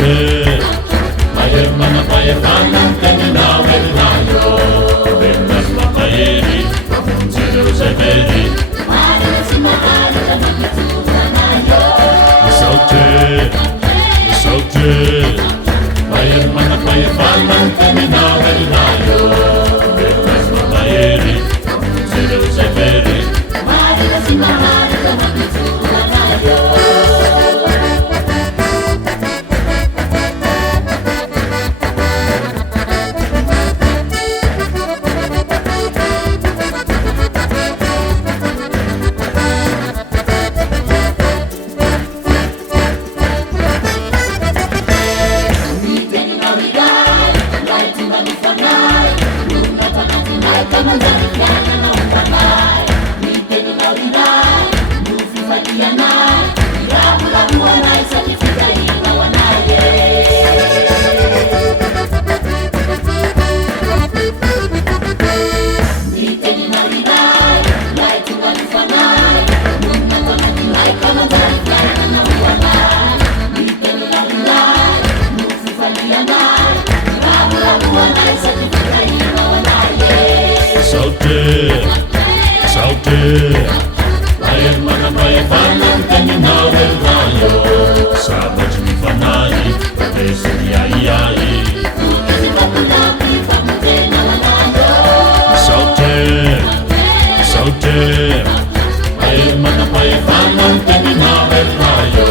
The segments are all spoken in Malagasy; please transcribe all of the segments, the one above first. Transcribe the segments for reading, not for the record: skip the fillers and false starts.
Salted, Mayer mana paye kanan tenina vernayo. Vengas matayeri, zero severi. Salted, Mayer mana paye kanan tenina vernayo. Vengas matayeri, zero severi. Salted, Mayer mana paye kanan tenina vernayo. Sabat mi fanai, pese ai. Salted, Mayer mana paye kanan tenina vernayo.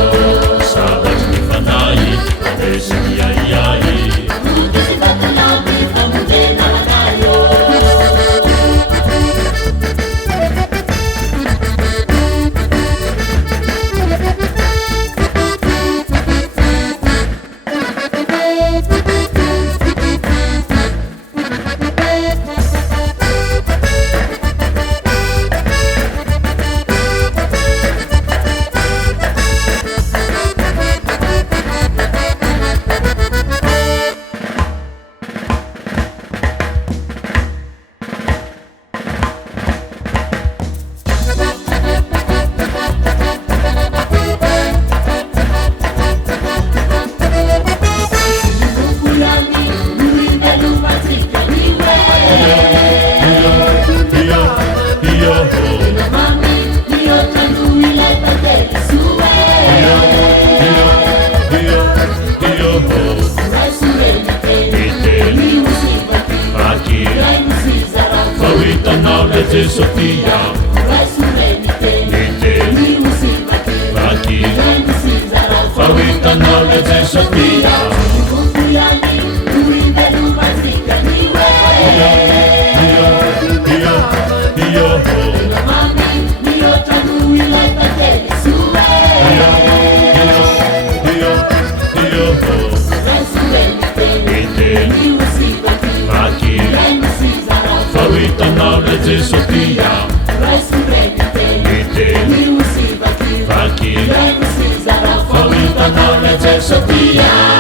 Sabat mi fanai, pese ai. Sofia, Fawita knowledge is Sophia. Fawita knowledge is Sophia. Fawita knowledge is Sophia.